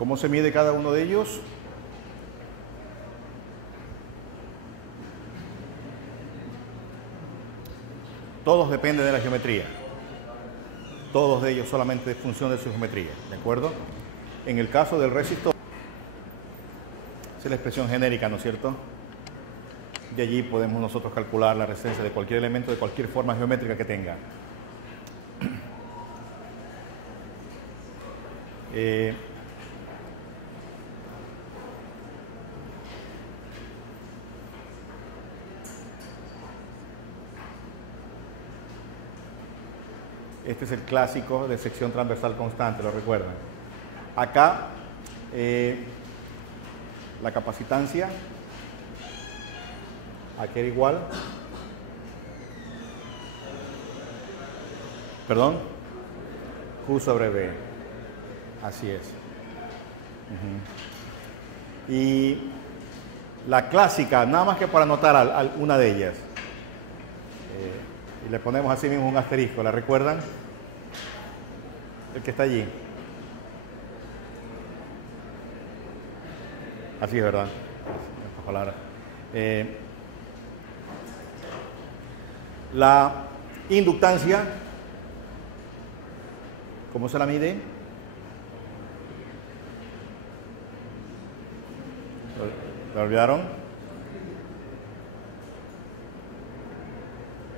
¿Cómo se mide cada uno de ellos? Todos dependen de la geometría. Todos de ellos solamente en función de su geometría, ¿de acuerdo? En el caso del resistor, esa es la expresión genérica, ¿no es cierto? De allí podemos nosotros calcular la resistencia de cualquier elemento, de cualquier forma geométrica que tenga. Este es el clásico de sección transversal constante, ¿lo recuerdan? Acá, la capacitancia, aquí era igual, perdón, Q sobre B, así es. Y la clásica, nada más que para anotar una de ellas, y le ponemos así mismo un asterisco, ¿la recuerdan? El que está allí. Así es, ¿verdad? Esta palabra. La inductancia, ¿cómo se la mide? ¿Lo olvidaron?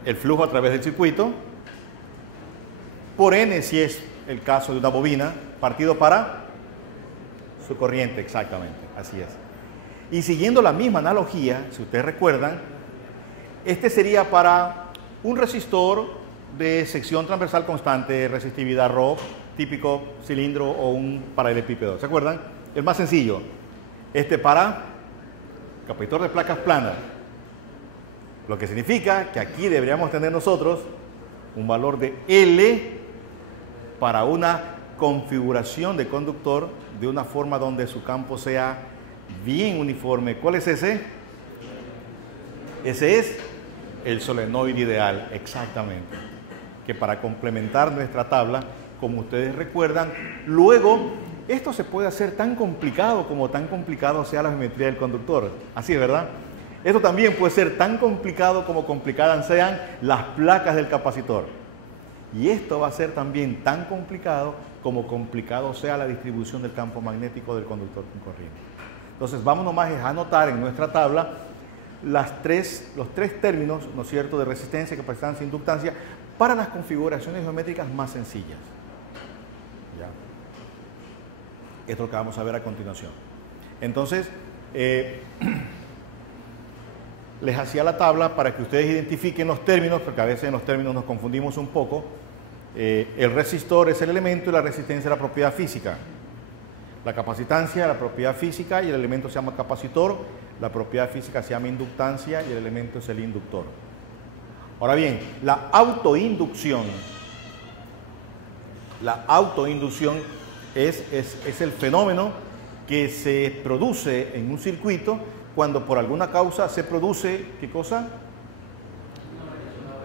El flujo a través del circuito, por N si es el caso de una bobina, partido para su corriente, exactamente, así es. Y siguiendo la misma analogía, si ustedes recuerdan, este sería para un resistor de sección transversal constante, resistividad ρ, típico cilindro o un paralelepípedo, ¿se acuerdan? El más sencillo. Este para capacitor de placas planas, lo que significa que aquí deberíamos tener nosotros un valor de L para una configuración de conductor de una forma donde su campo sea bien uniforme. ¿Cuál es ese? Ese es el solenoide ideal, exactamente. Que para complementar nuestra tabla, como ustedes recuerdan, luego esto se puede hacer tan complicado como tan complicado sea la geometría del conductor. Así es, ¿verdad? Esto también puede ser tan complicado como complicadas sean las placas del capacitor. Y esto va a ser también tan complicado como complicado sea la distribución del campo magnético del conductor con corriente. Entonces vamos nomás a anotar en nuestra tabla los tres términos, ¿no es cierto?, de resistencia, capacitancia e inductancia para las configuraciones geométricas más sencillas. ¿Ya? Esto es lo que vamos a ver a continuación. Entonces, les hacía la tabla para que ustedes identifiquen los términos, porque a veces en los términos nos confundimos un poco. El resistor es el elemento y la resistencia es la propiedad física. La capacitancia es la propiedad física y el elemento se llama capacitor. La propiedad física se llama inductancia y el elemento es el inductor. Ahora bien, la autoinducción es el fenómeno que se produce en un circuito cuando por alguna causa se produce, ¿qué cosa?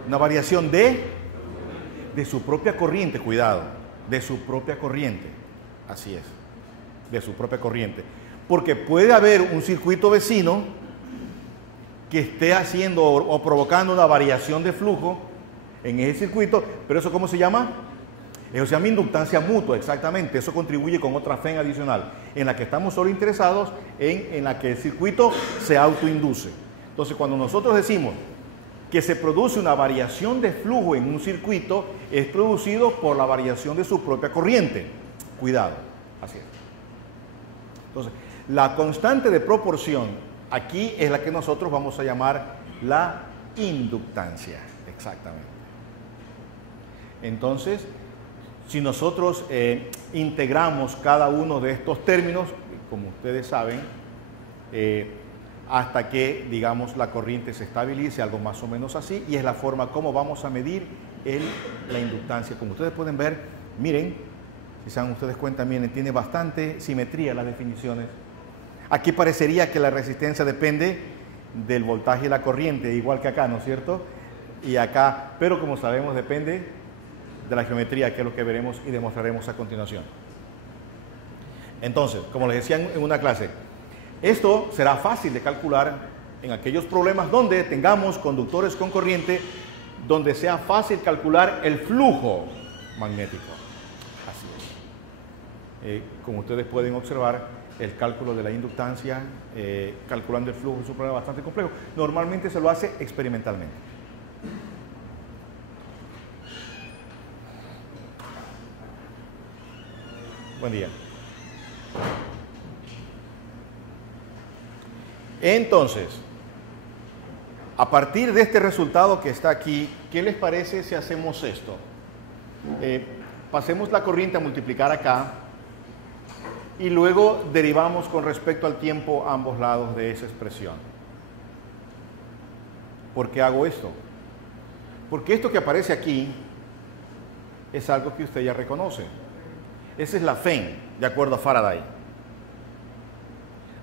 Una variación de su propia corriente, cuidado, de su propia corriente, así es, de su propia corriente. Porque puede haber un circuito vecino que esté haciendo o provocando una variación de flujo en ese circuito, pero ¿eso cómo se llama? Eso se llama inductancia mutua, exactamente. Eso contribuye con otra FEN adicional, en la que estamos solo interesados en la que el circuito se autoinduce. Entonces, cuando nosotros decimos que se produce una variación de flujo en un circuito, es producido por la variación de su propia corriente. Cuidado, así es. Entonces, la constante de proporción aquí es la que nosotros vamos a llamar la inductancia, exactamente. Entonces, si nosotros integramos cada uno de estos términos, como ustedes saben, hasta que, digamos, la corriente se estabilice, algo más o menos así, y es la forma como vamos a medir la inductancia. Como ustedes pueden ver, miren, si se dan ustedes cuenta, miren, tiene bastante simetría las definiciones. Aquí parecería que la resistencia depende del voltaje y la corriente, igual que acá, ¿no es cierto? Y acá, pero como sabemos, depende de la geometría, que es lo que veremos y demostraremos a continuación. Entonces, como les decía en una clase, esto será fácil de calcular en aquellos problemas donde tengamos conductores con corriente, donde sea fácil calcular el flujo magnético. Así es. Como ustedes pueden observar, el cálculo de la inductancia, calculando el flujo, es un problema bastante complejo. Normalmente se lo hace experimentalmente. Buen día. Entonces, a partir de este resultado que está aquí, ¿qué les parece si hacemos esto? Pasemos la corriente a multiplicar acá y luego derivamos con respecto al tiempo a ambos lados de esa expresión. ¿Por qué hago esto? Porque esto que aparece aquí es algo que usted ya reconoce. Esa es la FEN, de acuerdo a Faraday.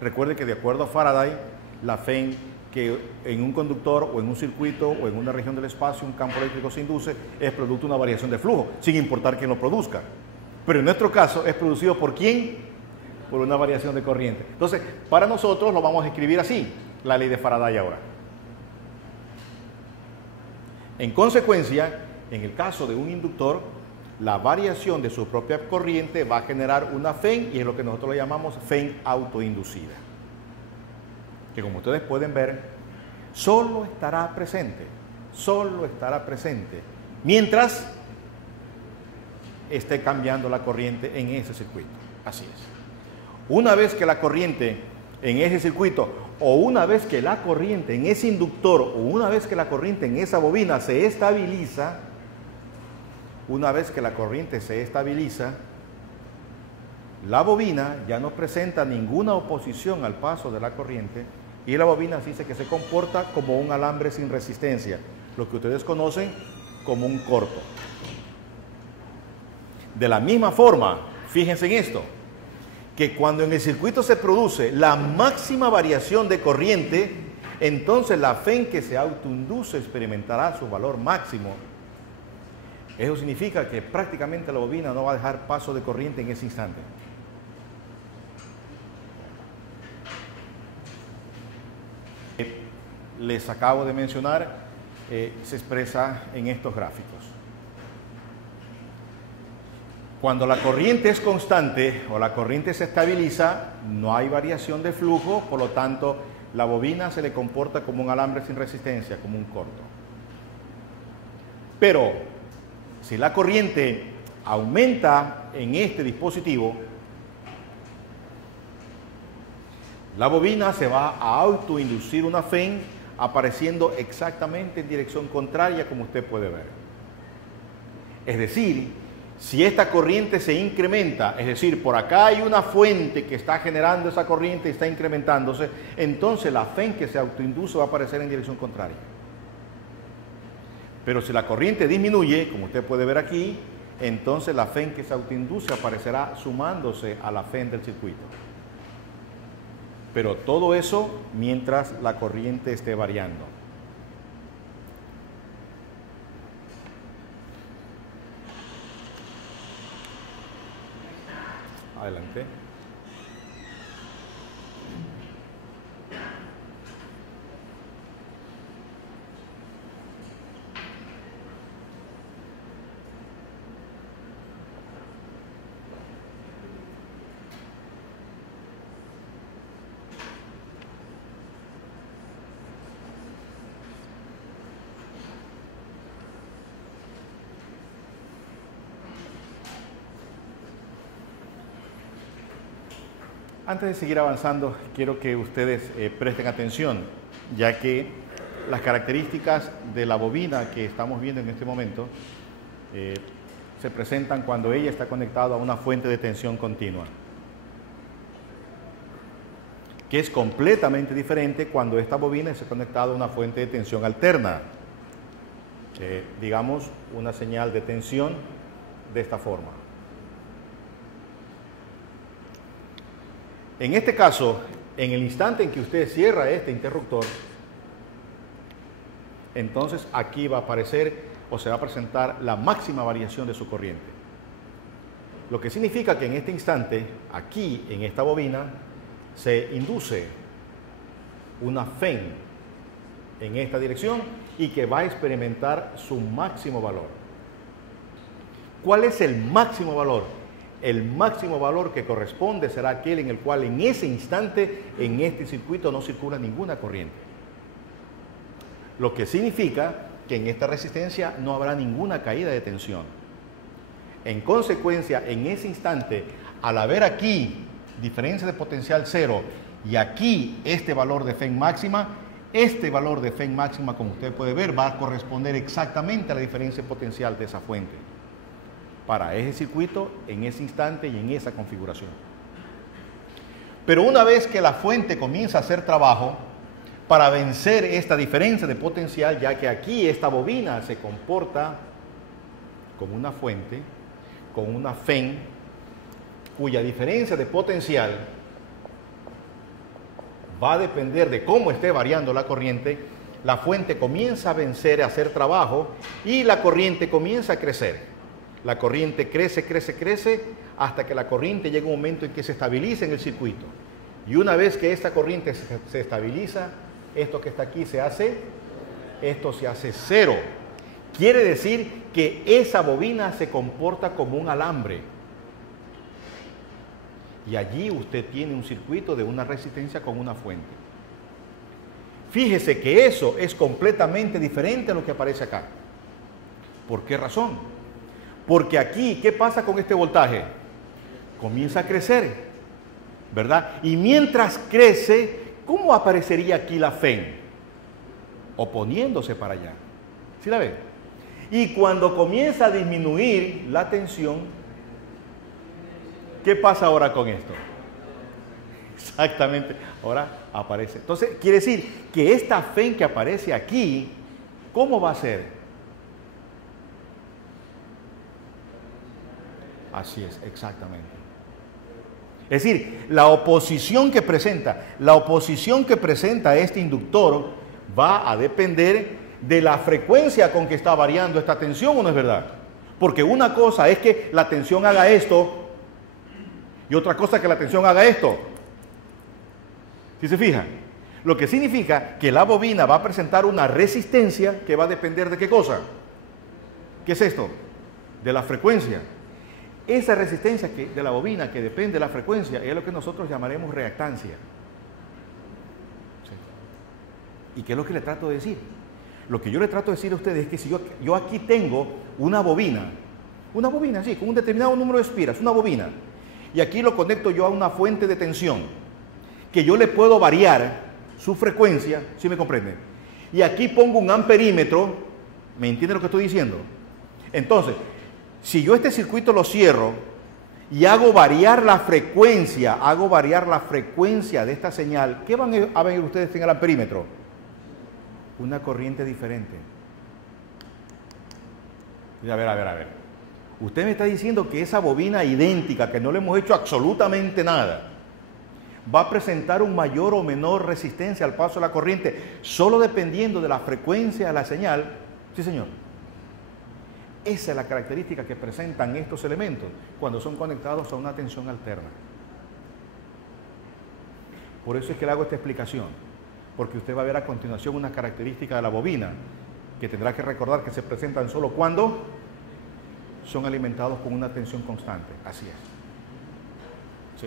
Recuerde que de acuerdo a Faraday, la FEN que en un conductor o en un circuito o en una región del espacio un campo eléctrico se induce es producto de una variación de flujo, sin importar quién lo produzca. Pero en nuestro caso es producido ¿por quién? Por una variación de corriente. Entonces, para nosotros lo vamos a escribir así, la ley de Faraday ahora. En consecuencia, en el caso de un inductor, la variación de su propia corriente va a generar una FEN y es lo que nosotros le llamamos FEN autoinducida. Que como ustedes pueden ver, solo estará presente mientras esté cambiando la corriente en ese circuito. Así es. Una vez que la corriente en ese circuito o una vez que la corriente en ese inductor o una vez que la corriente en esa bobina se estabiliza, la bobina ya no presenta ninguna oposición al paso de la corriente y la bobina se dice que se comporta como un alambre sin resistencia, lo que ustedes conocen como un corto. De la misma forma, fíjense en esto, que cuando en el circuito se produce la máxima variación de corriente, entonces la FEN que se autoinduce experimentará su valor máximo. Eso significa que prácticamente la bobina no va a dejar paso de corriente en ese instante. Les acabo de mencionar, se expresa en estos gráficos. Cuando la corriente es constante o la corriente se estabiliza, no hay variación de flujo, por lo tanto, la bobina se le comporta como un alambre sin resistencia, como un corto. Pero, si la corriente aumenta en este dispositivo, la bobina se va a autoinducir una FEN apareciendo exactamente en dirección contraria, como usted puede ver. Es decir, si esta corriente se incrementa, es decir, por acá hay una fuente que está generando esa corriente y está incrementándose, entonces la FEN que se autoinduce va a aparecer en dirección contraria. Pero si la corriente disminuye, como usted puede ver aquí, entonces la FEN que se autoinduce aparecerá sumándose a la FEN del circuito. Pero todo eso mientras la corriente esté variando. Adelante. Antes de seguir avanzando, quiero que ustedes presten atención, ya que las características de la bobina que estamos viendo en este momento se presentan cuando ella está conectada a una fuente de tensión continua, que es completamente diferente cuando esta bobina está conectada a una fuente de tensión alterna, digamos una señal de tensión de esta forma. En este caso, en el instante en que usted cierra este interruptor, entonces aquí va a aparecer o se va a presentar la máxima variación de su corriente. Lo que significa que en este instante, aquí en esta bobina, se induce una FEN en esta dirección y que va a experimentar su máximo valor. ¿Cuál es el máximo valor? El máximo valor que corresponde será aquel en el cual en ese instante, en este circuito, no circula ninguna corriente. Lo que significa que en esta resistencia no habrá ninguna caída de tensión. En consecuencia, en ese instante, al haber aquí diferencia de potencial cero y aquí este valor de FEN máxima, este valor de FEN máxima, como usted puede ver, va a corresponder exactamente a la diferencia de potencial de esa fuente para ese circuito en ese instante y en esa configuración. Pero una vez que la fuente comienza a hacer trabajo para vencer esta diferencia de potencial, ya que aquí esta bobina se comporta como una fuente, con una FEN, cuya diferencia de potencial va a depender de cómo esté variando la corriente, la fuente comienza a vencer, a hacer trabajo y la corriente comienza a crecer. La corriente crece, crece, crece, hasta que la corriente llega a un momento en que se estabiliza en el circuito. Y una vez que esta corriente se estabiliza, esto que está aquí se hace cero. Quiere decir que esa bobina se comporta como un alambre. Y allí usted tiene un circuito de una resistencia con una fuente. Fíjese que eso es completamente diferente a lo que aparece acá. ¿Por qué razón? Porque aquí, ¿qué pasa con este voltaje? Comienza a crecer, ¿verdad? Y mientras crece, ¿cómo aparecería aquí la FEN? Oponiéndose para allá. ¿Sí la ve? Y cuando comienza a disminuir la tensión, ¿qué pasa ahora con esto? Exactamente, ahora aparece. Entonces, quiere decir que esta FEN que aparece aquí, ¿cómo va a ser? Así es, exactamente. Es decir, la oposición que presenta este inductor va a depender de la frecuencia con que está variando esta tensión, ¿o no es verdad? Porque una cosa es que la tensión haga esto y otra cosa es que la tensión haga esto. ¿Sí se fijan? Lo que significa que la bobina va a presentar una resistencia que va a depender de ¿qué cosa? ¿Qué es esto? De la frecuencia. Esa resistencia de la bobina que depende de la frecuencia es lo que nosotros llamaremos reactancia. ¿Sí? ¿Y qué es lo que le trato de decir? Lo que yo le trato de decir a ustedes es que si yo aquí tengo una bobina, sí, con un determinado número de espiras, una bobina, y aquí lo conecto yo a una fuente de tensión, que yo le puedo variar su frecuencia, ¿sí me comprenden? Y aquí pongo un amperímetro, ¿me entiende lo que estoy diciendo? Entonces, si yo este circuito lo cierro y hago variar la frecuencia de esta señal, ¿qué van a ver ustedes en el amperímetro? Una corriente diferente. A ver. Usted me está diciendo que esa bobina idéntica, que no le hemos hecho absolutamente nada, va a presentar un mayor o menor resistencia al paso de la corriente, solo dependiendo de la frecuencia de la señal. Sí, señor. Esa es la característica que presentan estos elementos cuando son conectados a una tensión alterna. Por eso es que le hago esta explicación, porque usted va a ver a continuación una característica de la bobina que tendrá que recordar que se presentan solo cuando son alimentados con una tensión constante. Así es. Sí.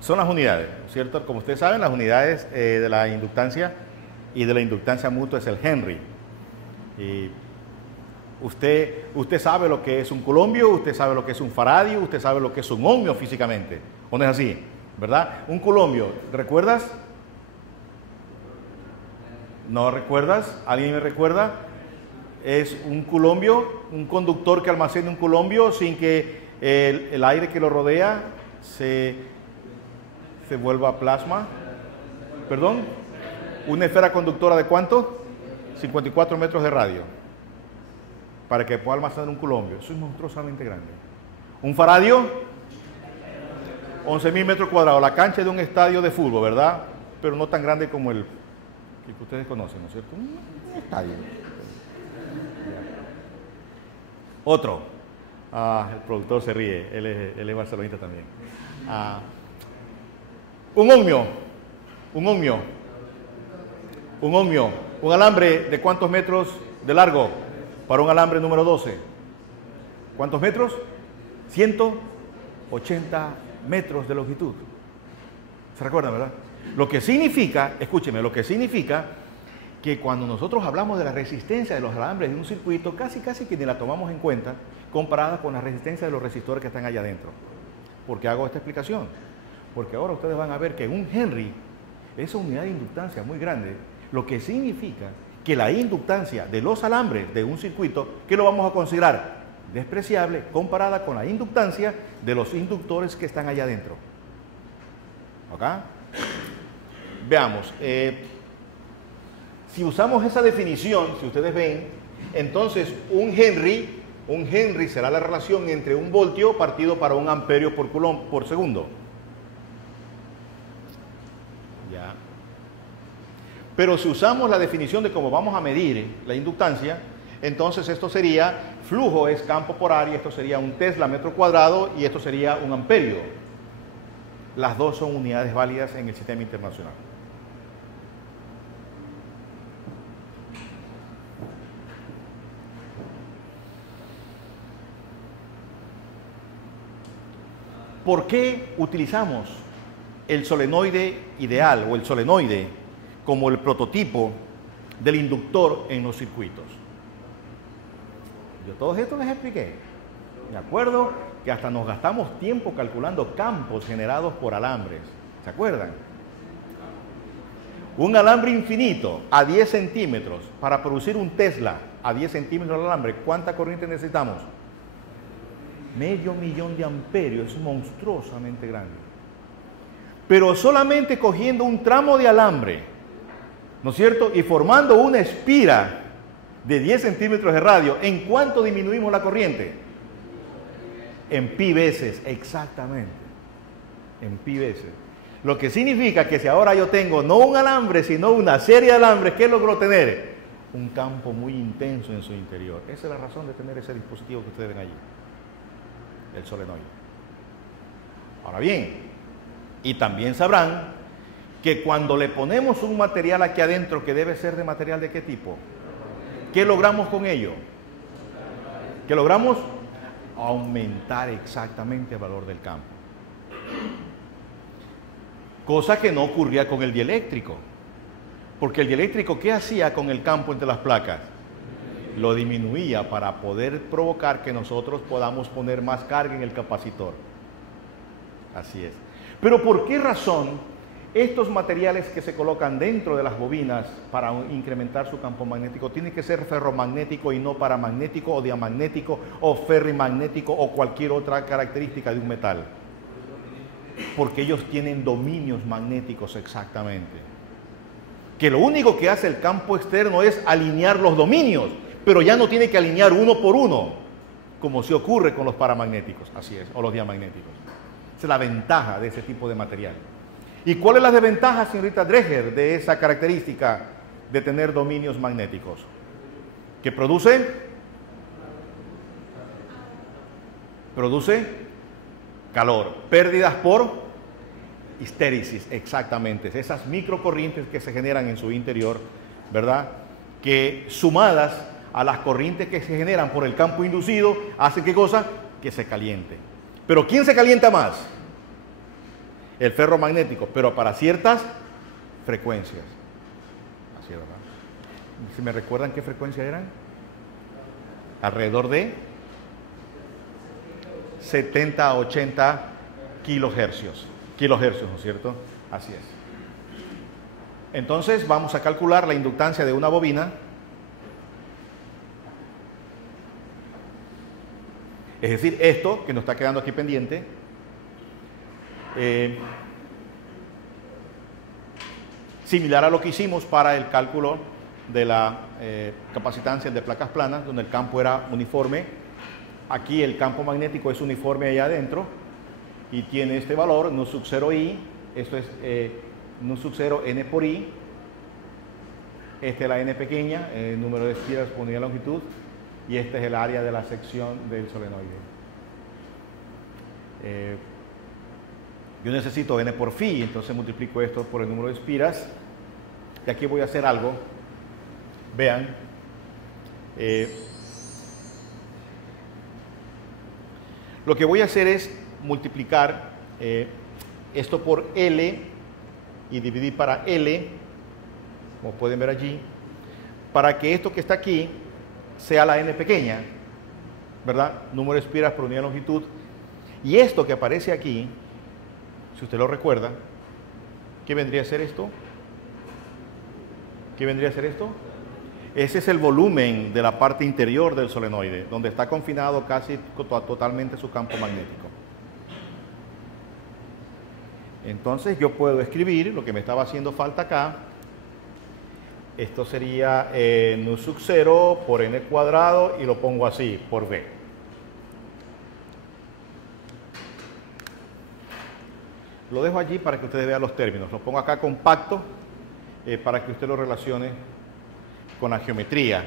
Son las unidades, ¿cierto? Como ustedes saben, las unidades de la inductancia y de la inductancia mutua es el Henry. Y usted sabe lo que es un colombio, usted sabe lo que es un faradio, usted sabe lo que es un ohmio físicamente. ¿O no es así? ¿Verdad? Un colombio, ¿recuerdas? ¿No recuerdas? ¿Alguien me recuerda? Es un colombio, un conductor que almacena un colombio sin que el aire que lo rodea se vuelva plasma. ¿Perdón? Una esfera conductora de ¿cuánto? 54 metros de radio. Para que pueda almacenar un colombio. Eso es monstruosamente grande. Un faradio, 11.000 metros cuadrados, la cancha de un estadio de fútbol, ¿verdad? Pero no tan grande como el que ustedes conocen, ¿no es cierto? Un estadio. Otro. El productor se ríe, él es barcelonista también. Un ohmio. Un alambre de ¿cuántos metros de largo para un alambre número 12? ¿Cuántos metros? 180 metros de longitud. ¿Se recuerdan, verdad? Lo que significa, escúcheme, lo que significa que cuando nosotros hablamos de la resistencia de los alambres de un circuito, casi que ni la tomamos en cuenta comparada con la resistencia de los resistores que están allá adentro. ¿Por qué hago esta explicación? Porque ahora ustedes van a ver que un Henry, esa unidad de inductancia muy grande, lo que significa que la inductancia de los alambres de un circuito, ¿qué lo vamos a considerar? Despreciable comparada con la inductancia de los inductores que están allá adentro. ¿Ok? Veamos. Si usamos esa definición, si ustedes ven, entonces un Henry será la relación entre un voltio partido para un amperio por segundo. Ya. Pero si usamos la definición de cómo vamos a medir la inductancia, entonces esto sería, flujo es campo por área, esto sería un Tesla metro cuadrado y esto sería un amperio. Las dos son unidades válidas en el sistema internacional. ¿Por qué utilizamos el solenoide ideal o el solenoide como el prototipo del inductor en los circuitos? Yo todo esto les expliqué. ¿De acuerdo? Que hasta nos gastamos tiempo calculando campos generados por alambres. ¿Se acuerdan? Un alambre infinito a 10 centímetros para producir un Tesla a 10 centímetros de alambre. ¿Cuánta corriente necesitamos? 500.000 de amperios, es monstruosamente grande. Pero solamente cogiendo un tramo de alambre, ¿no es cierto? Y formando una espira de 10 centímetros de radio, ¿en cuánto disminuimos la corriente? En pi veces, exactamente. En pi veces. Lo que significa que si ahora yo tengo no un alambre, sino una serie de alambres, ¿qué logro tener? Un campo muy intenso en su interior. Esa es la razón de tener ese dispositivo que ustedes ven allí. El solenoide. Ahora bien, y también sabrán que cuando le ponemos un material aquí adentro que debe ser de material de qué tipo, ¿qué logramos con ello? ¿Qué logramos? Aumentar exactamente el valor del campo. Cosa que no ocurría con el dieléctrico. Porque el dieléctrico, ¿qué hacía con el campo entre las placas? Lo disminuía para poder provocar que nosotros podamos poner más carga en el capacitor. Así es. Pero ¿por qué razón estos materiales que se colocan dentro de las bobinas para incrementar su campo magnético tienen que ser ferromagnético y no paramagnético o diamagnético o ferrimagnético o cualquier otra característica de un metal? Porque ellos tienen dominios magnéticos exactamente. Que lo único que hace el campo externo es alinear los dominios, pero ya no tiene que alinear uno por uno, como se ocurre con los paramagnéticos, así es, o los diamagnéticos. Esa es la ventaja de ese tipo de material. ¿Y cuál es la desventaja, señorita Dreher, de esa característica de tener dominios magnéticos? ¿Qué produce? Produce calor, pérdidas por histéresis, exactamente, esas microcorrientes que se generan en su interior, ¿verdad? Que sumadas a las corrientes que se generan por el campo inducido, hace ¿qué cosa? Que se caliente. ¿Pero quién se calienta más? El ferromagnético, pero para ciertas frecuencias. Así es, ¿verdad? ¿Si me recuerdan qué frecuencia eran? Alrededor de 70 a 80 kilohercios. Kilohercios, ¿no es cierto? Así es. Entonces vamos a calcular la inductancia de una bobina. Es decir, esto que nos está quedando aquí pendiente, similar a lo que hicimos para el cálculo de la capacitancia de placas planas, donde el campo era uniforme. Aquí el campo magnético es uniforme allá adentro, y tiene este valor, nu sub 0 i, esto es nu sub 0 n por i, esta es la n pequeña, el número de espiras por unidad de longitud, y este es el área de la sección del solenoide. Yo necesito n por phi, entonces multiplico esto por el número de espiras, y aquí voy a hacer algo, vean, lo que voy a hacer es multiplicar esto por L y dividir para L, como pueden ver allí, para que esto que está aquí sea la n pequeña, ¿verdad? Número de espiras por unidad de longitud. Y esto que aparece aquí, si usted lo recuerda, ¿qué vendría a ser esto? ¿Qué vendría a ser esto? Ese es el volumen de la parte interior del solenoide, donde está confinado casi totalmente su campo magnético. Entonces yo puedo escribir lo que me estaba haciendo falta acá. Esto sería nu sub 0 por n cuadrado y lo pongo así, por v. Lo dejo allí para que ustedes vean los términos. Lo pongo acá compacto para que usted lo relacione con la geometría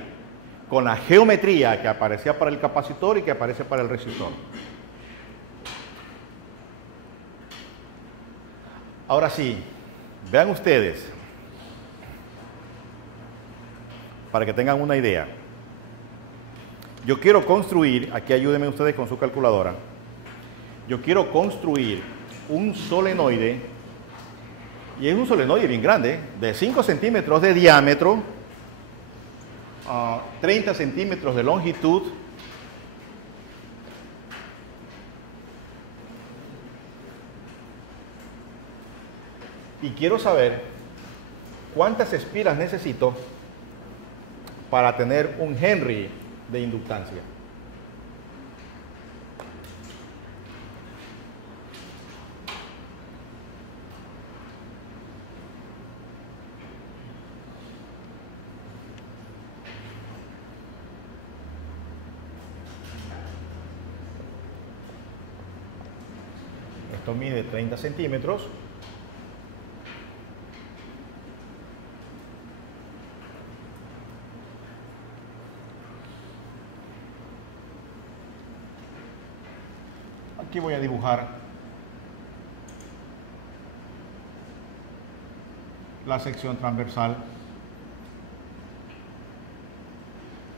que aparecía para el capacitor y que aparece para el resistor. Ahora sí, vean ustedes, para que tengan una idea. Yo quiero construir, aquí ayúdenme ustedes con su calculadora, yo quiero construir un solenoide, y es un solenoide bien grande, de 5 centímetros de diámetro, 30 centímetros de longitud, y quiero saber cuántas espiras necesito para tener un Henry de inductancia. Esto mide 30 centímetros. Aquí voy a dibujar la sección transversal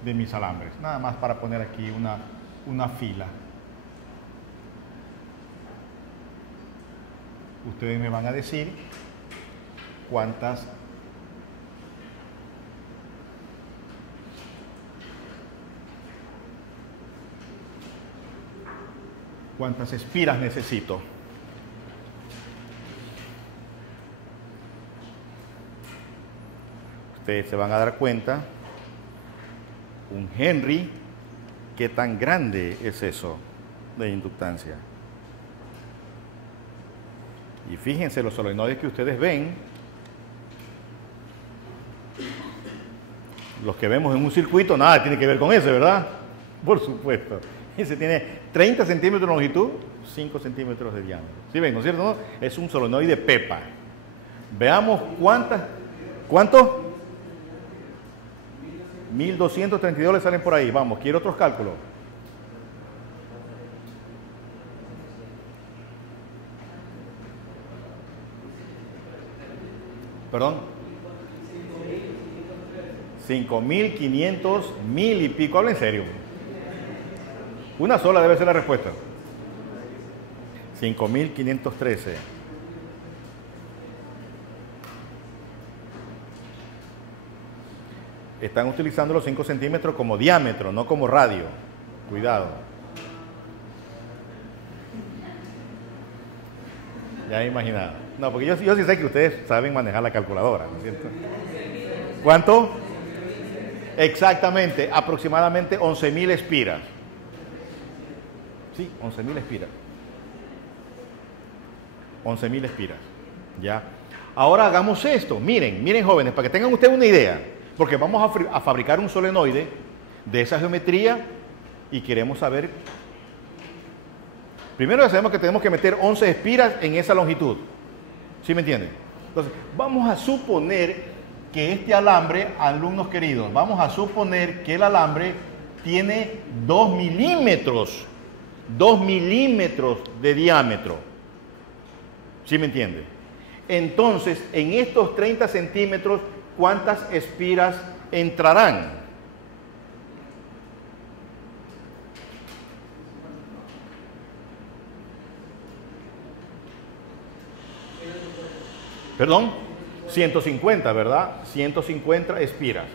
de mis alambres, nada más para poner aquí una fila. Ustedes me van a decir cuántas espiras necesito. Ustedes se van a dar cuenta, un Henry, qué tan grande es eso de inductancia. Y fíjense los solenoides que ustedes ven, los que vemos en un circuito, nada tiene que ver con ese, ¿verdad? Por supuesto. Ese tiene 30 centímetros de longitud, 5 centímetros de diámetro. ¿Sí ven, no es cierto? ¿No? Es un solenoide Pepa. Veamos ¿cuánto? 1232 le salen por ahí. Vamos, quiero otros cálculos. Perdón. 5.500, 1.000 y pico. Habla en serio. Una sola debe ser la respuesta. 5.513. Están utilizando los 5 centímetros como diámetro, no como radio. Cuidado. Ya he imaginado. No, porque yo sí sé que ustedes saben manejar la calculadora, ¿no es cierto? ¿Cuánto? Exactamente, aproximadamente 11.000 espiras. Sí, 11.000 espiras. 11.000 espiras. Ya. Ahora hagamos esto. Miren jóvenes, para que tengan ustedes una idea. Porque vamos a fabricar un solenoide de esa geometría y queremos saber Primero ya sabemos que tenemos que meter 11 espiras en esa longitud. ¿Sí me entienden? Entonces, vamos a suponer que este alambre, alumnos queridos, vamos a suponer que el alambre tiene 2 milímetros de diámetro. ¿Sí me entiende? Entonces, en estos 30 centímetros, ¿cuántas espiras entrarán? Perdón, 150, ¿verdad? 150 espiras.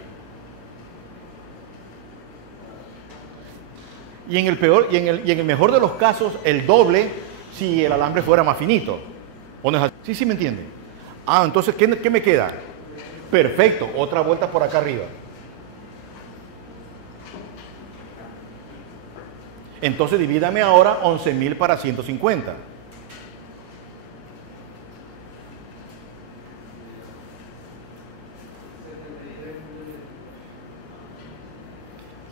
Y en el mejor de los casos, el doble si el alambre fuera más finito. Sí, sí me entienden. Ah, entonces, ¿qué me queda? Perfecto, otra vuelta por acá arriba. Entonces divídame ahora 11.000 para 150.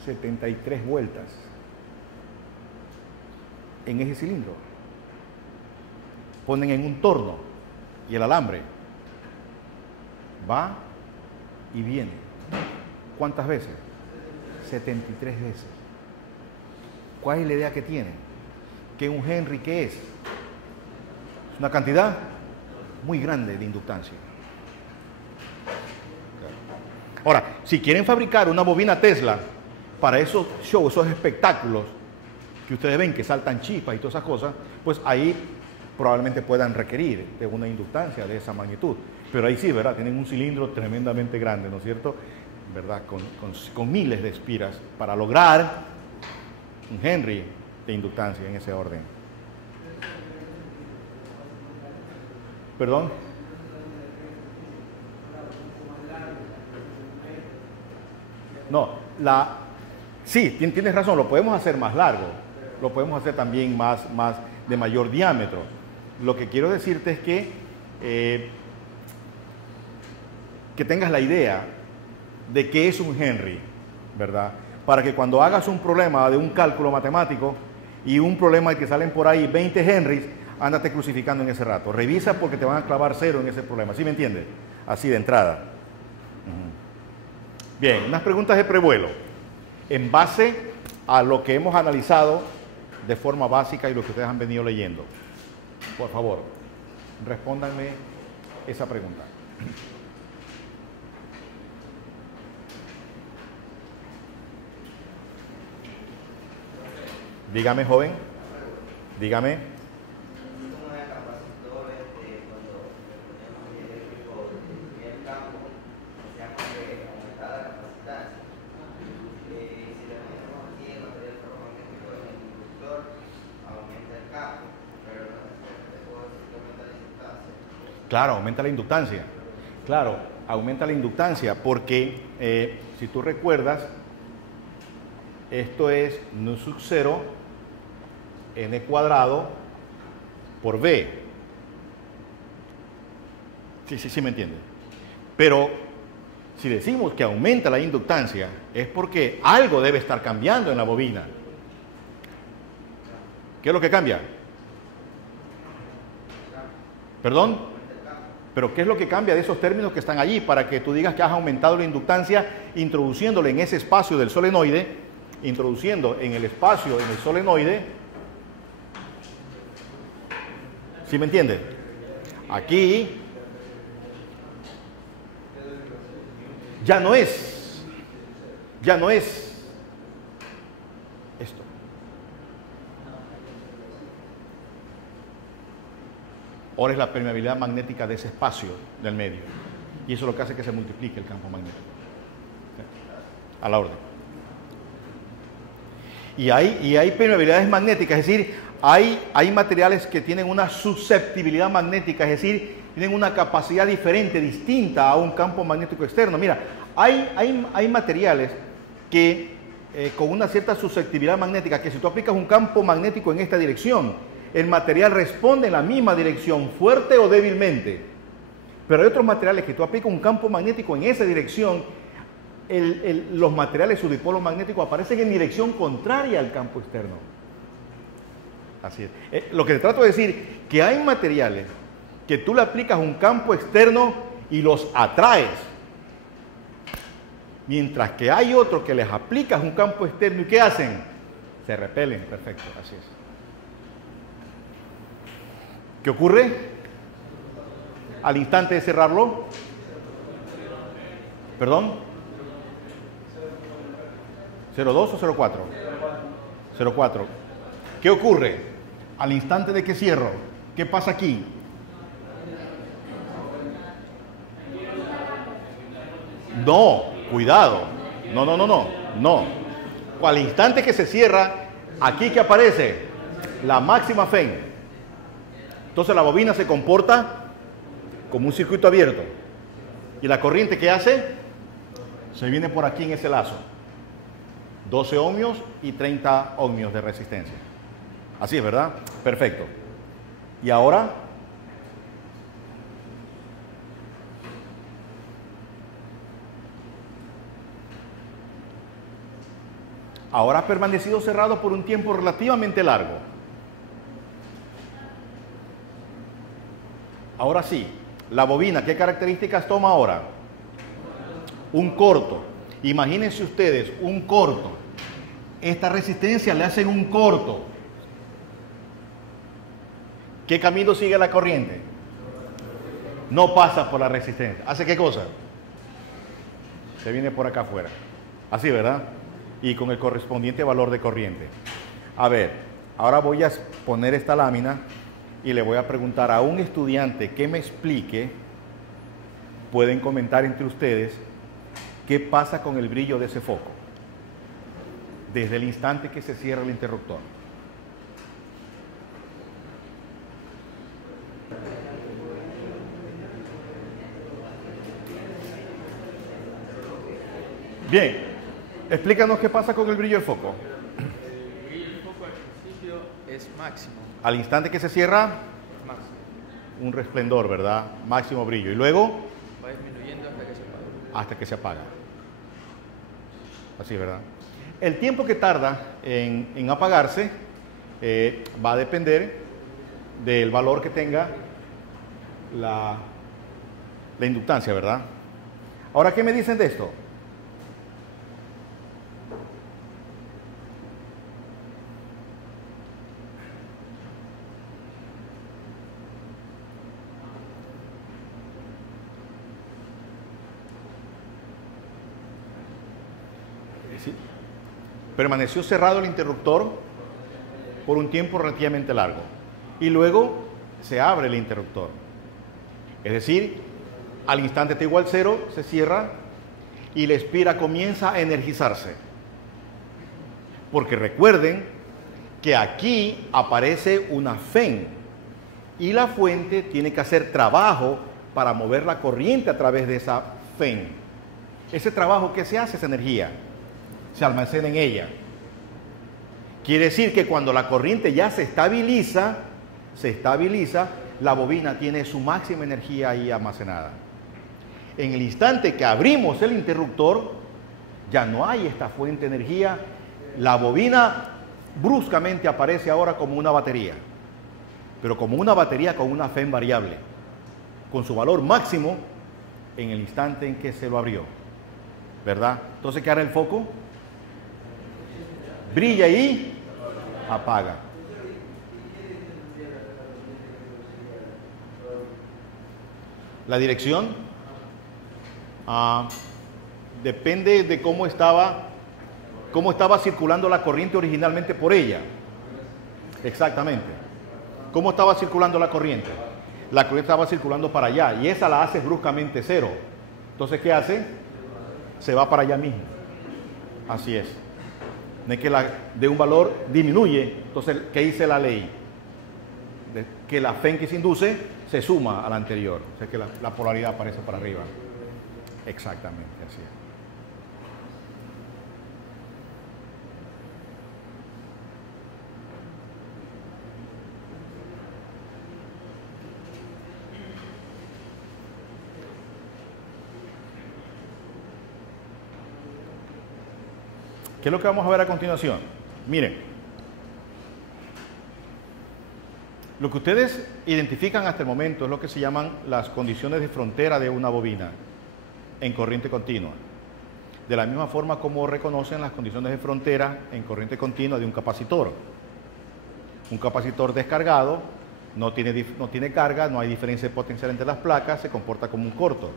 ...73 vueltas... en ese cilindro. Ponen en un torno y el alambre va y viene. ¿Cuántas veces? 73 veces. ¿Cuál es la idea que tienen? Que un Henry, ¿qué es? Es una cantidad muy grande de inductancia. Ahora, si quieren fabricar una bobina Tesla para esos shows, esos espectáculos que ustedes ven que saltan chispas y todas esas cosas, pues ahí probablemente puedan requerir de una inductancia de esa magnitud. Pero ahí sí, ¿verdad? Tienen un cilindro tremendamente grande, ¿no es cierto? ¿Verdad? Con miles de espiras para lograr un Henry de inductancia en ese orden. ¿Perdón? No, sí, tienes razón, lo podemos hacer más largo, lo podemos hacer también más de mayor diámetro. Lo que quiero decirte es que tengas la idea de qué es un Henry, ¿verdad? Para que cuando hagas un problema de un cálculo matemático y un problema de que salen por ahí 20 Henrys, ándate crucificando en ese rato. Revisa porque te van a clavar 0 en ese problema. ¿Sí me entiendes? Así de entrada. Bien, unas preguntas de prevuelo. En base a lo que hemos analizado de forma básica y lo que ustedes han venido leyendo. Por favor, respóndanme esa pregunta. Dígame, joven. Dígame. Claro, aumenta la inductancia. Claro, aumenta la inductancia porque, si tú recuerdas, esto es nu sub 0 n cuadrado por b. Sí, me entienden. Pero si decimos que aumenta la inductancia, es porque algo debe estar cambiando en la bobina. ¿Qué es lo que cambia? ¿Perdón? Pero ¿qué es lo que cambia de esos términos que están allí para que tú digas que has aumentado la inductancia introduciéndole en ese espacio del solenoide, introduciendo en el espacio, en el solenoide? ¿Sí me entiende? Aquí ya no es esto. Ahora es la permeabilidad magnética de ese espacio del medio. Y eso es lo que hace que se multiplique el campo magnético. A la orden. Y hay permeabilidades magnéticas, es decir, hay materiales que tienen una susceptibilidad magnética, es decir, tienen una capacidad diferente, distinta a un campo magnético externo. Mira, hay materiales que con una cierta susceptibilidad magnética, que si tú aplicas un campo magnético en esta dirección, el material responde en la misma dirección, fuerte o débilmente. Pero hay otros materiales que tú aplicas un campo magnético en esa dirección, los materiales, su dipolo magnético, aparecen en dirección contraria al campo externo. Así es. Lo que te trato de decir, que hay materiales que tú le aplicas un campo externo y los atraes. Mientras que hay otros que les aplicas un campo externo y ¿qué hacen? Se repelen. Perfecto, así es. ¿Qué ocurre? Al instante de cerrarlo. ¿Perdón? ¿02 o 04? 04. ¿Qué ocurre? Al instante de que cierro, ¿qué pasa aquí? No, cuidado. No. Al instante que se cierra, aquí que aparece la máxima FEN. Entonces la bobina se comporta como un circuito abierto. ¿Y la corriente qué hace? Se viene por aquí en ese lazo. 12 ohmios y 30 ohmios de resistencia. Así es, ¿verdad? Perfecto. Y ahora, ha permanecido cerrado por un tiempo relativamente largo. Ahora sí, la bobina, ¿qué características toma ahora? Un corto. Imagínense ustedes, un corto. Esta resistencia le hacen un corto. ¿Qué camino sigue la corriente? No pasa por la resistencia. ¿Hace qué cosa? Se viene por acá afuera. Así, ¿verdad? Y con el correspondiente valor de corriente. A ver, ahora voy a poner esta lámina y le voy a preguntar a un estudiante que me explique, pueden comentar entre ustedes, qué pasa con el brillo de ese foco desde el instante que se cierra el interruptor. Bien, explícanos qué pasa con el brillo del foco. El brillo del foco al principio es máximo. Al instante que se cierra, Máximo. un resplandor, ¿verdad? Máximo brillo. Y luego, Va disminuyendo hasta que se apaga. hasta que se apaga. Así, ¿verdad? El tiempo que tarda en apagarse va a depender del valor que tenga la inductancia, ¿verdad? Ahora, ¿qué me dicen de esto? ¿Sí? Permaneció cerrado el interruptor por un tiempo relativamente largo y luego se abre el interruptor. Es decir, al instante t igual 0 se cierra y la espira comienza a energizarse. Porque recuerden que aquí aparece una FEN y la fuente tiene que hacer trabajo para mover la corriente a través de esa FEN. Ese trabajo que se hace es energía. Se almacena en ella. Quiere decir que cuando la corriente ya se estabiliza, la bobina tiene su máxima energía ahí almacenada. En el instante que abrimos el interruptor, ya no hay esta fuente de energía. La bobina bruscamente aparece ahora como una batería, pero como una batería con una FEN variable, con su valor máximo en el instante en que se lo abrió, ¿verdad? Entonces, ¿qué hará el foco? Brilla y apaga. La dirección depende de cómo estaba circulando la corriente originalmente por ella. Exactamente. ¿Cómo estaba circulando la corriente? La corriente estaba circulando para allá y esa la hace bruscamente 0. Entonces, ¿qué hace? Se va para allá mismo. Así es. De que de un valor disminuye. Entonces, ¿qué dice la ley? Que la FEN que se induce se suma a la anterior. O sea que la polaridad aparece para arriba. Exactamente, así es. ¿Qué es lo que vamos a ver a continuación? Miren. Lo que ustedes identifican hasta el momento es lo que se llaman las condiciones de frontera de una bobina en corriente continua. De la misma forma como reconocen las condiciones de frontera en corriente continua de un capacitor. Un capacitor descargado no tiene carga, no hay diferencia de potencial entre las placas, se comporta como un corto.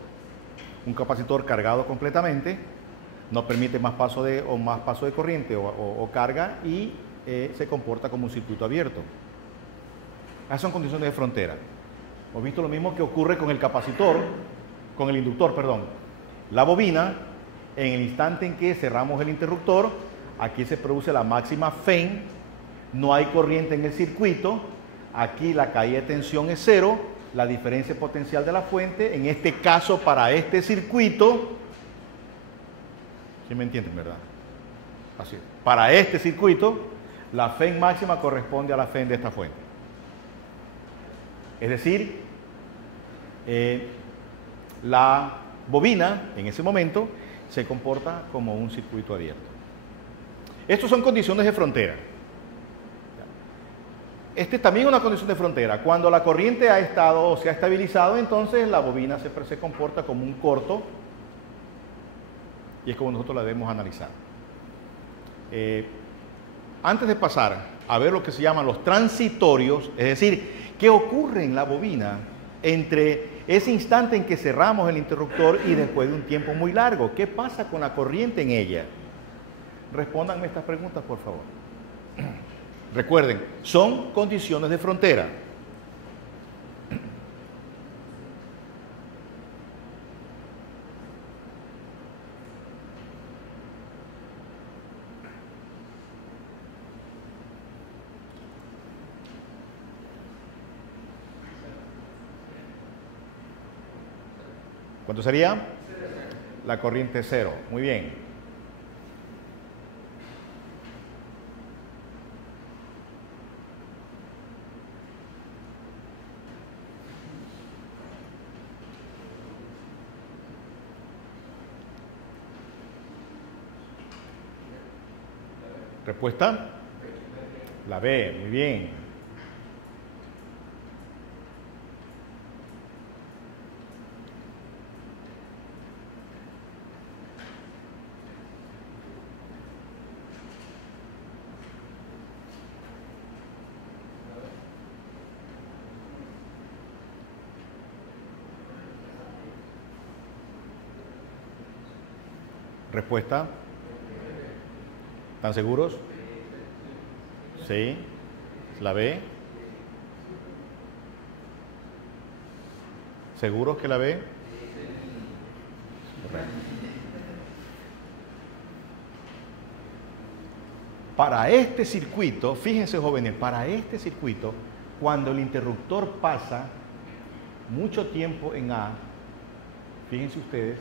Un capacitor cargado completamente no permite más paso de corriente o carga y se comporta como un circuito abierto. Esas son condiciones de frontera. Hemos visto lo mismo que ocurre con el inductor, perdón. La bobina, en el instante en que cerramos el interruptor, aquí se produce la máxima FEN, no hay corriente en el circuito, aquí la caída de tensión es cero, la diferencia potencial de la fuente, en este caso para este circuito, ¿sí me entienden, verdad? Así es. Para este circuito, la FEN máxima corresponde a la FEN de esta fuente. Es decir, la bobina en ese momento se comporta como un circuito abierto. Estas son condiciones de frontera. Este es también una condición de frontera. Cuando la corriente se ha estabilizado, entonces la bobina se comporta como un corto y es como nosotros la debemos analizar. Antes de pasar a ver lo que se llaman los transitorios, es decir, ¿qué ocurre en la bobina entre ese instante en que cerramos el interruptor y después de un tiempo muy largo? ¿Qué pasa con la corriente en ella? Respóndanme estas preguntas, por favor. Recuerden, son condiciones de frontera. ¿Cuánto sería? La corriente cero. Muy bien. ¿Respuesta? La B. Muy bien. ¿Respuesta? ¿Están seguros? Sí. ¿La B? ¿Seguros que la B? Correcto. Para este circuito, fíjense jóvenes, para este circuito, cuando el interruptor pasa mucho tiempo en A, fíjense ustedes,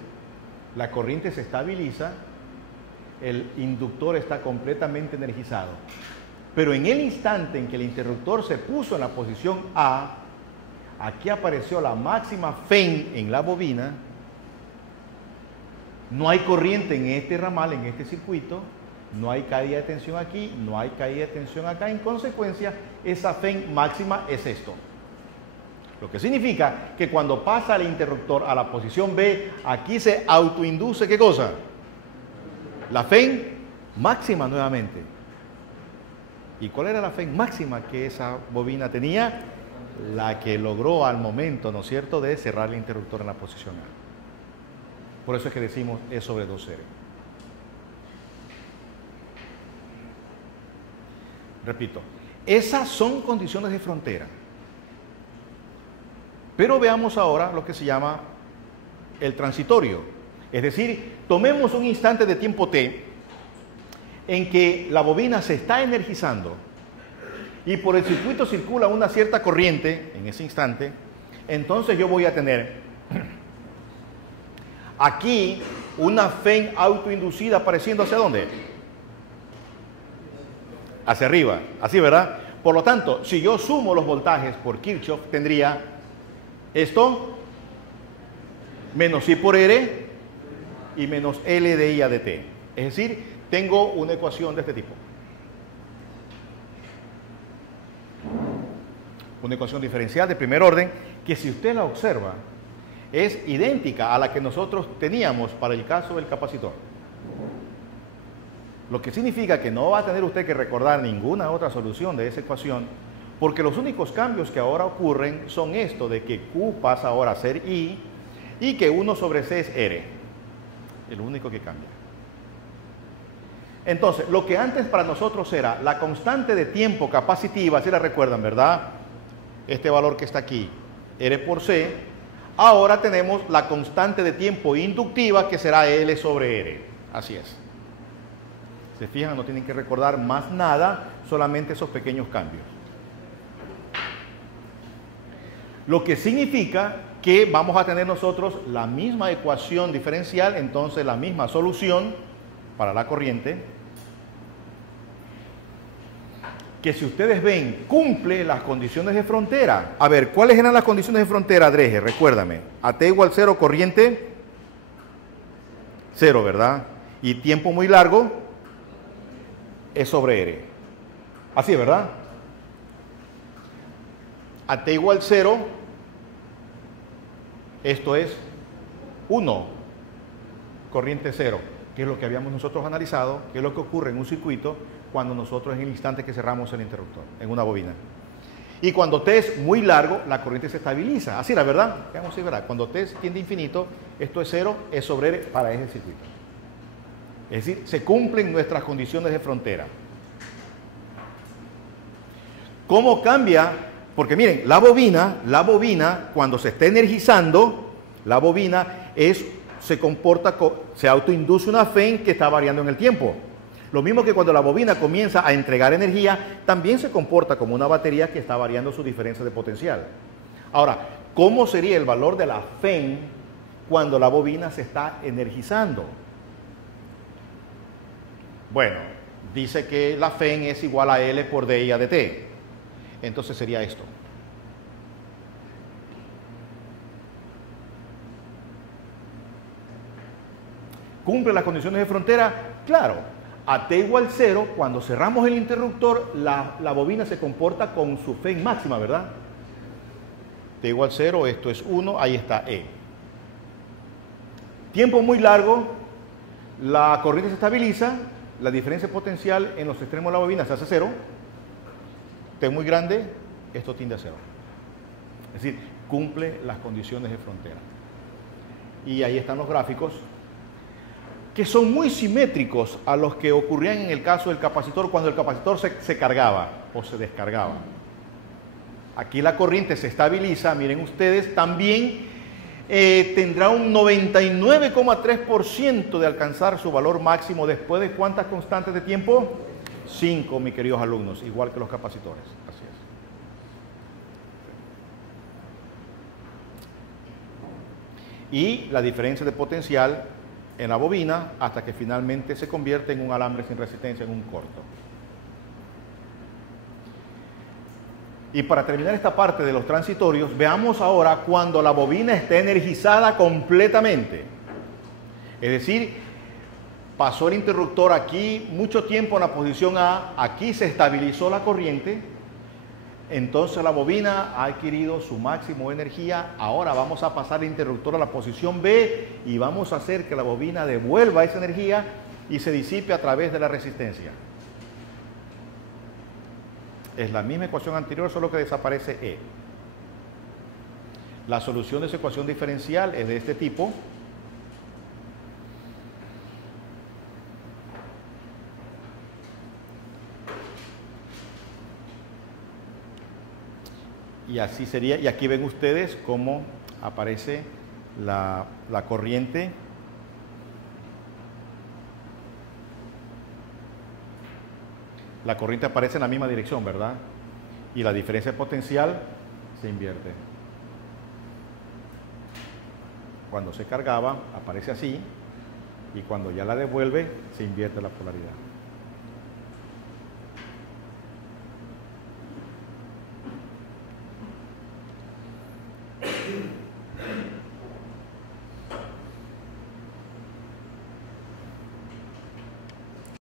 la corriente se estabiliza, el inductor está completamente energizado. Pero en el instante en que el interruptor se puso en la posición A, aquí apareció la máxima FEN en la bobina, no hay corriente en este ramal, en este circuito, no hay caída de tensión aquí, no hay caída de tensión acá, en consecuencia, esa FEN máxima es esto. Lo que significa que cuando pasa el interruptor a la posición B, aquí se autoinduce, ¿qué cosa? La FEN máxima nuevamente. ¿Y cuál era la FEN máxima que esa bobina tenía? La que logró al momento, ¿no es cierto?, de cerrar el interruptor en la posición A. Por eso es que decimos E sobre 2R. Repito, esas son condiciones de frontera. Pero veamos ahora lo que se llama el transitorio. Es decir, tomemos un instante de tiempo T en que la bobina se está energizando y por el circuito circula una cierta corriente en ese instante. Entonces yo voy a tener aquí una FEN autoinducida apareciendo ¿hacia dónde? Hacia arriba, así, ¿verdad? Por lo tanto, si yo sumo los voltajes por Kirchhoff, tendría esto menos I por R y menos L de I a de T. Es decir, tengo una ecuación de este tipo. Una ecuación diferencial de primer orden que, si usted la observa, es idéntica a la que nosotros teníamos para el caso del capacitor. Lo que significa que no va a tener usted que recordar ninguna otra solución de esa ecuación, porque los únicos cambios que ahora ocurren son esto de que Q pasa ahora a ser I y que 1 sobre C es R. El único que cambia. Entonces, lo que antes para nosotros era la constante de tiempo capacitiva, si la recuerdan, ¿verdad? Este valor que está aquí, R por C, ahora tenemos la constante de tiempo inductiva que será L sobre R. Así es. Se fijan, no tienen que recordar más nada, solamente esos pequeños cambios. Lo que significa que vamos a tener nosotros la misma ecuación diferencial, entonces la misma solución para la corriente, que, si ustedes ven, cumple las condiciones de frontera. A ver, ¿cuáles eran las condiciones de frontera, Andrés? Recuérdame. A T igual 0, corriente 0, ¿verdad? Y tiempo muy largo es sobre R. Así, ¿verdad? A T igual 0, esto es 1, corriente 0, que es lo que habíamos nosotros analizado, que es lo que ocurre en un circuito cuando nosotros, en el instante que cerramos el interruptor, en una bobina. Y cuando T es muy largo, la corriente se estabiliza. Así, la verdad, veamos si es verdad. Cuando T tiende a infinito, esto es 0, es sobre R para ese circuito. Es decir, se cumplen nuestras condiciones de frontera. ¿Cómo cambia? Porque miren, la bobina, cuando se está energizando, la bobina se comporta, se autoinduce una FEN que está variando en el tiempo. Lo mismo que cuando la bobina comienza a entregar energía, también se comporta como una batería que está variando su diferencia de potencial. Ahora, ¿cómo sería el valor de la FEN cuando la bobina se está energizando? Bueno, dice que la FEN es igual a L por DI a dt. Entonces sería esto. ¿Cumple las condiciones de frontera? Claro. A T igual 0, cuando cerramos el interruptor, la bobina se comporta con su FEN máxima, ¿verdad? T igual 0, esto es 1, ahí está E. Tiempo muy largo, la corriente se estabiliza, la diferencia potencial en los extremos de la bobina se hace 0. T muy grande, esto tiende a 0. Es decir, cumple las condiciones de frontera. Y ahí están los gráficos, que son muy simétricos a los que ocurrían en el caso del capacitor cuando el capacitor se cargaba o se descargaba. Aquí la corriente se estabiliza, miren ustedes, también tendrá un 99,3% de alcanzar su valor máximo después de ¿cuántas constantes de tiempo? 5, mis queridos alumnos, igual que los capacitores. Así es. Y la diferencia de potencial en la bobina hasta que finalmente se convierte en un alambre sin resistencia, en un corto. Y para terminar esta parte de los transitorios, veamos ahora cuando la bobina está energizada completamente. Es decir, pasó el interruptor aquí mucho tiempo en la posición A, aquí se estabilizó la corriente, entonces la bobina ha adquirido su máximo de energía. Ahora vamos a pasar el interruptor a la posición B y vamos a hacer que la bobina devuelva esa energía y se disipe a través de la resistencia. Es la misma ecuación anterior, solo que desaparece E. La solución de esa ecuación diferencial es de este tipo. Y así sería, y aquí ven ustedes cómo aparece la corriente. La corriente aparece en la misma dirección, ¿verdad? Y la diferencia potencial se invierte. Cuando se cargaba, aparece así, y cuando ya la devuelve, se invierte la polaridad.